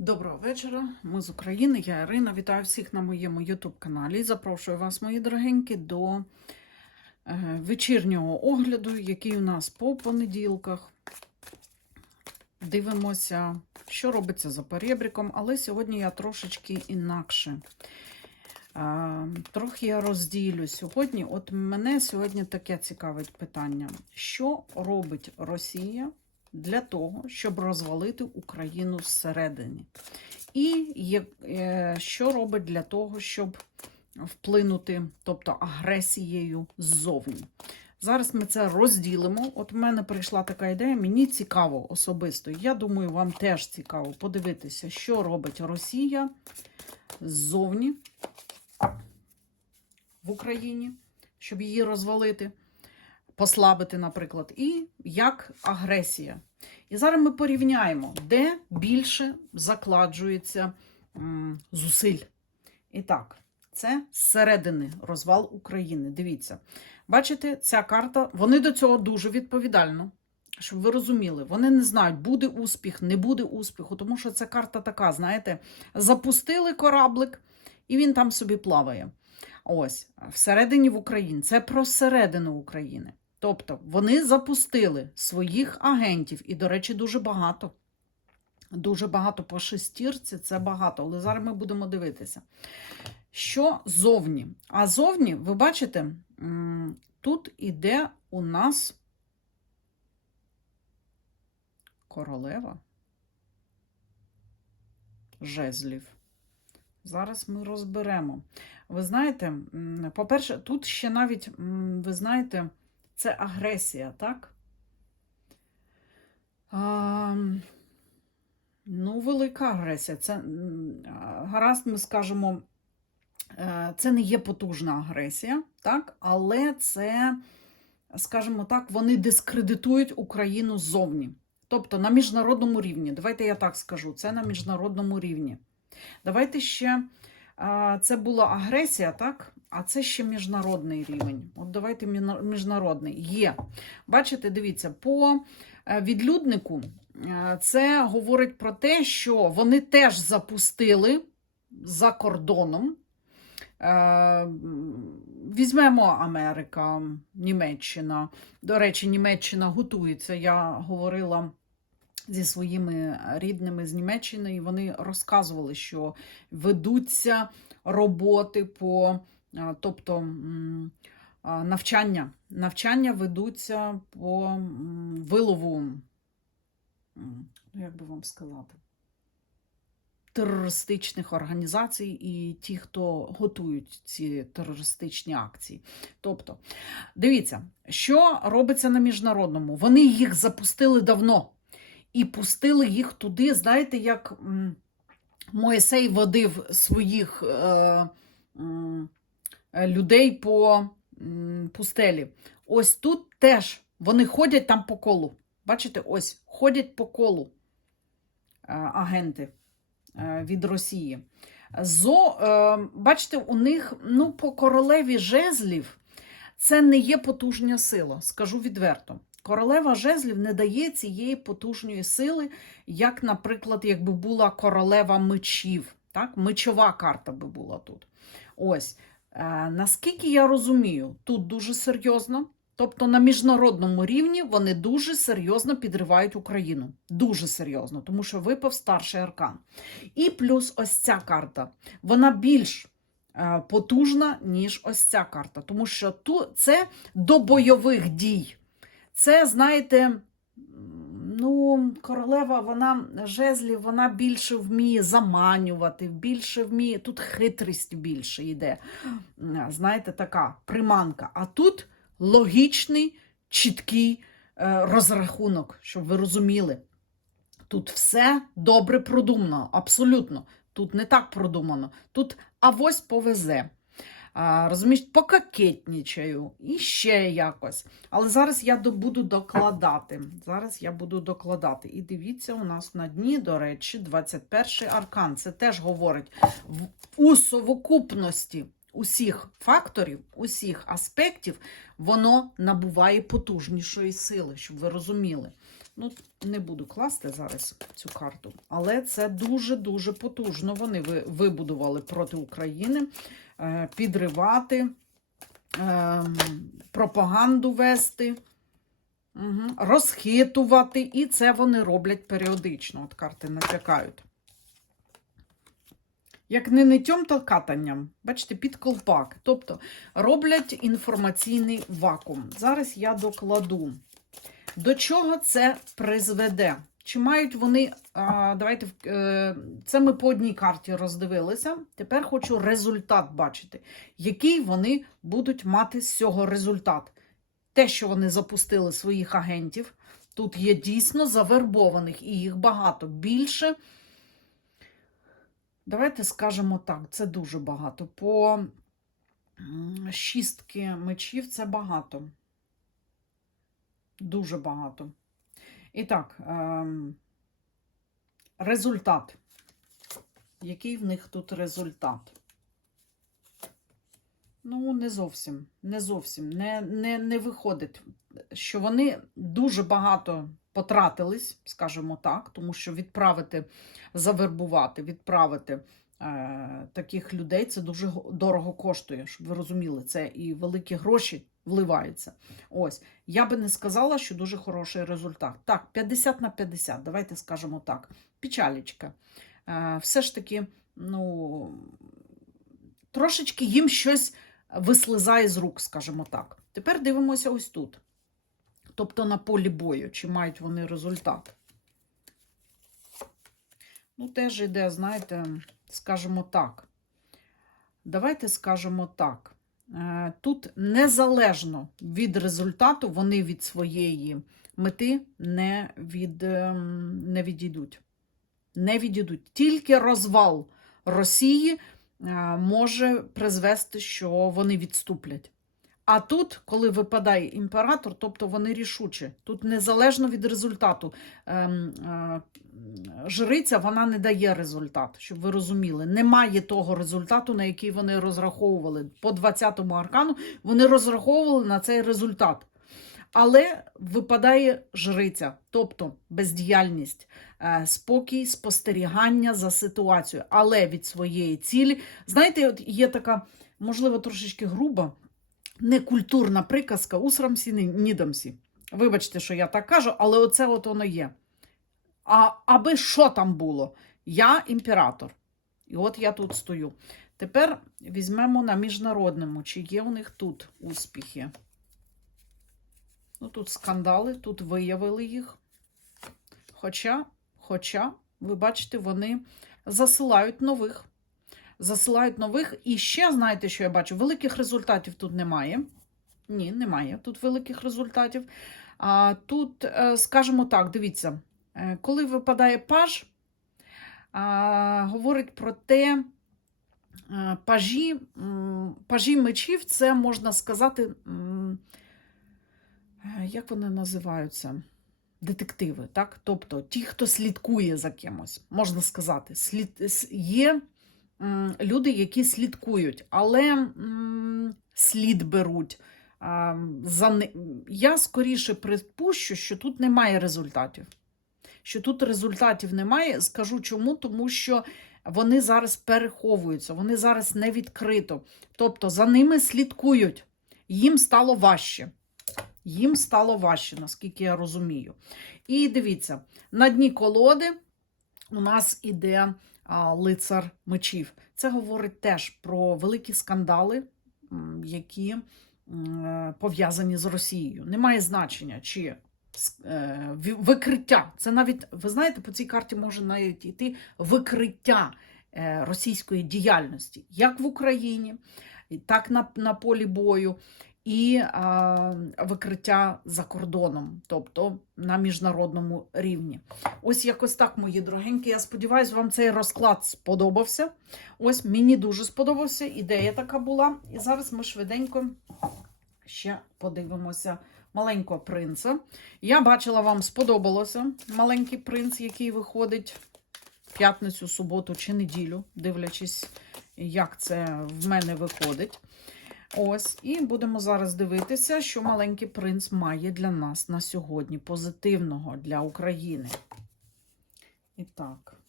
Доброго вечора, ми з України, я Ірина. Вітаю всіх на моєму YouTube каналі. Запрошую вас, мої дорогенькі, до е, вечірнього огляду, який у нас по понеділках. Дивимося, що робиться за перебріком, але сьогодні я трошечки інакше. Е, Трохи я розділю сьогодні. От мене сьогодні таке цікавить питання: що робить Росія для того, щоб розвалити Україну зсередини? І є, е, що робить для того, щоб вплинути, тобто агресією ззовні? Зараз ми це розділимо. От в мене прийшла така ідея, мені цікаво особисто. Я думаю, вам теж цікаво подивитися, що робить Росія ззовні в Україні, щоб її розвалити, послабити, наприклад, і як агресія. І зараз ми порівняємо, де більше закладжується зусиль. І так, це зсередини розвал України. Дивіться. Бачите, ця карта, вони до цього дуже відповідально. Щоб ви розуміли, вони не знають, буде успіх, не буде успіху, тому що ця карта така, знаєте, запустили кораблик, і він там собі плаває. Ось, всередині в Україні. Це про середину України. Тобто вони запустили своїх агентів, і, до речі, дуже багато. Дуже багато по шестірці, це багато, але зараз ми будемо дивитися. Що зовні? А зовні, ви бачите, тут іде у нас королева жезлів. Зараз ми розберемо. Ви знаєте, по-перше, тут ще навіть, ви знаєте, це агресія, так? А, ну, велика агресія. Це гаразд, ми скажемо, е, це не є потужна агресія, так? Але це, скажімо так, вони дискредитують Україну ззовні. Тобто на міжнародному рівні. Давайте я так скажу, це на міжнародному рівні. Давайте ще це була агресія, так? А це ще міжнародний рівень. От давайте міжнародний. Є. Бачите, дивіться, по е, відлюднику е, це говорить про те, що вони теж запустили за кордоном. Е, Візьмемо Америка, Німеччина. До речі, Німеччина готується. Я говорила зі своїми рідними з Німеччини, і вони розказували, що ведуться роботи по, тобто навчання. Навчання ведуться по вилову, ну, як би вам сказати, терористичних організацій і ті, хто готують ці терористичні акції. Тобто, дивіться, що робиться на міжнародному. Вони їх запустили давно і пустили їх туди, знаєте, як м, Моїсей водив своїх е, людей по пустелі. Ось тут теж вони ходять там по колу. Бачите, ось ходять по колу е, агенти е, від Росії. Зо, е, бачите, у них ну, по королеві жезлів це не є потужня сила, скажу відверто. Королева жезлів не дає цієї потужної сили, як, наприклад, якби була королева мечів. Так? Мечова карта би була тут. Ось. Е, наскільки я розумію, тут дуже серйозно. Тобто на міжнародному рівні вони дуже серйозно підривають Україну. Дуже серйозно, тому що випав старший аркан. І плюс ось ця карта. Вона більш е, потужна, ніж ось ця карта. Тому що ту, це до бойових дій. Це, знаєте, ну, королева, вона жезлів, вона більше вміє заманювати, більше вміє. Тут хитрість більше йде. Знаєте, така приманка. А тут логічний, чіткий е, розрахунок, щоб ви розуміли. Тут все добре продумано, абсолютно. Тут не так продумано. Тут авось повезе. Розумієш, покакетнічаю і ще якось. Але зараз я буду докладати. Зараз я буду докладати. І дивіться, у нас на дні, до речі, 21 аркан. Це теж говорить у совокупності усіх факторів, усіх аспектів, воно набуває потужнішої сили, щоб ви розуміли. Ну, не буду класти зараз цю карту, але це дуже-дуже потужно. Вони ви- вибудували проти України, підривати, е, пропаганду вести, розхитувати, і це вони роблять періодично. От карти натякають. Як не ниттям, то катанням. Бачите, під колпак. Тобто роблять інформаційний вакуум. Зараз я докладу. До чого це призведе? Чи мають вони. А, давайте е, це ми по одній карті роздивилися. Тепер хочу результат бачити, який вони будуть мати з цього результат. Те, що вони запустили своїх агентів, тут є дійсно завербованих, і їх багато більше. Давайте скажемо так, це дуже багато. По шістки мечів це багато. Дуже багато. І так, ем, результат. Який в них тут результат? Ну, не зовсім. Не зовсім. Не, не, не виходить, що вони дуже багато потратились, скажімо так, тому що відправити, завербувати, відправити таких людей це дуже дорого коштує, щоб ви розуміли, це і великі гроші вливаються. Ось. Я би не сказала, що дуже хороший результат. Так, 50 на 50, давайте скажемо так. Печалічка. Е, все ж таки, ну, трошечки їм щось вислизає з рук, скажімо так. Тепер дивимося ось тут. Тобто на полі бою, чи мають вони результат. Ну, теж іде, знаєте, скажімо так. Давайте скажемо так. Е, Тут незалежно від результату, вони від своєї мети не, від, ем, не відійдуть. Не відійдуть. Тільки розвал Росії е, може призвести, що вони відступлять. А тут, коли випадає імператор, тобто вони рішучі. Тут незалежно від результату. Ем, е, жриця вона не дає результат, щоб ви розуміли. Немає того результату, на який вони розраховували. По 20-му аркану вони розраховували на цей результат. Але випадає жриця, тобто бездіяльність, е, спокій, спостерігання за ситуацією, але від своєї цілі. Знаєте, от є така, можливо, трошечки груба, некультурна приказка усрамсі, нідамсі. Вибачте, що я так кажу, але оце от воно є. А аби що там було? Я імператор. І от я тут стою. Тепер візьмемо на міжнародному, чи є у них тут успіхи. Ну, тут скандали, тут виявили їх. Хоча, хоча, ви бачите, вони засилають нових. Засилають нових. І ще, знаєте, що я бачу? Великих результатів тут немає. Ні, немає тут великих результатів. А, тут, е, скажімо так, дивіться, е, коли випадає паж, а, говорить про те, е, пажі, пажі мечів, це можна сказати, як вони називаються? Детективи, так? Тобто ті, хто слідкує за кимось, можна сказати, слід, є люди, які слідкують, але слід беруть. Я скоріше припущу, що тут немає результатів. Що тут результатів немає. Скажу чому, тому що вони зараз переховуються, вони зараз не відкрито. Тобто за ними слідкують. Їм стало важче. Їм стало важче, наскільки я розумію. І дивіться, на дні колоди у нас іде лицар мечів. Це говорить теж про великі скандали, які пов'язані з Росією. Немає значення, чи е, викриття. Це навіть, ви знаєте, по цій карті може навіть йти викриття е, російської діяльності, як в Україні, так на, на полі бою, і викриття за кордоном, тобто на міжнародному рівні. Ось якось так, мої дорогенькі. Я сподіваюся, вам цей розклад сподобався. Ось мені дуже сподобався, ідея така була. І зараз ми швиденько ще подивимося маленького принца. Я бачила, вам сподобалося маленький принц, який виходить п'ятницю, суботу чи неділю, дивлячись, як це в мене виходить. Ось, і будемо зараз дивитися, що маленький принц має для нас на сьогодні позитивного для України. І так,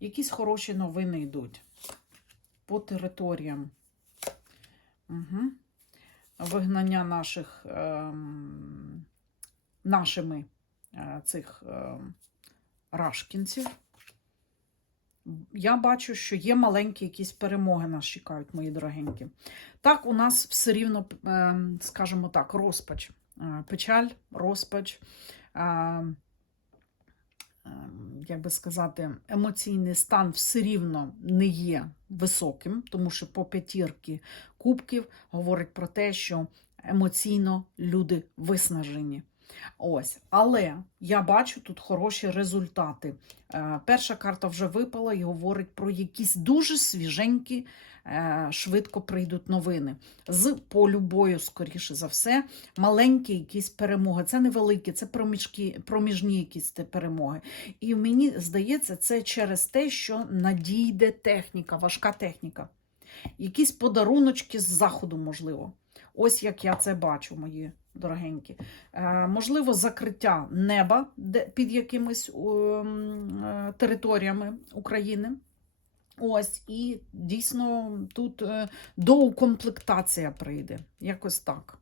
якісь хороші новини йдуть по територіям. Угу. Вигнання наших ем, нашими е, цих ем, рашкінців. Я бачу, що є маленькі якісь перемоги нас чекають, мої дорогенькі. Так, у нас все рівно, ем, скажімо так, розпач, Е, печаль, розпач. ем, ем, як би сказати, емоційний стан все рівно не є високим, тому що по п'ятірки кубків говорить про те, що емоційно люди виснажені. Ось, але я бачу тут хороші результати. Е, Перша карта вже випала і говорить про якісь дуже свіженькі, е, швидко прийдуть новини. З полю бою, скоріше за все, маленькі якісь перемоги. Це невеликі, це проміжки, проміжні якісь перемоги. І мені здається, це через те, що надійде техніка, важка техніка. Якісь подаруночки з заходу, можливо. Ось як я це бачу, мої дорогенькі. Е, можливо, закриття неба під якимись е, територіями України. Ось, і дійсно тут е, доукомплектація прийде. Якось так.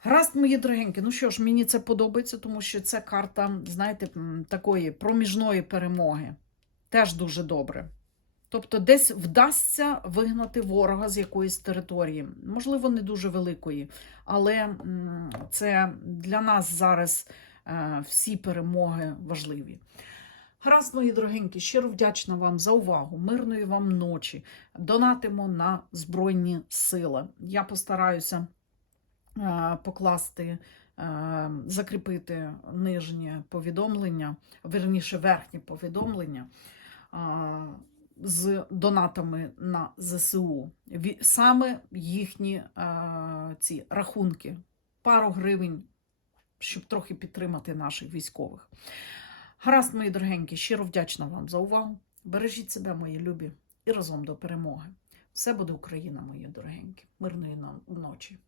Гаразд, мої дорогенькі, ну що ж, мені це подобається, тому що це карта, знаєте, такої проміжної перемоги. Теж дуже добре. Тобто десь вдасться вигнати ворога з якоїсь території, можливо, не дуже великої, але це для нас зараз е, всі перемоги важливі. Гаразд, мої дорогенькі, щиро вдячна вам за увагу. Мирної вам ночі. Донатимо на Збройні Сили. Я постараюся е, покласти, е, закріпити нижнє повідомлення, верніше верхнє повідомлення. З донатами на ЗСУ. Саме їхні е, ці рахунки, пару гривень, щоб трохи підтримати наших військових. Гаразд, мої дорогенькі, щиро вдячна вам за увагу. Бережіть себе, мої любі, і разом до перемоги. Все буде Україна, мої дорогенькі. Мирної ночі.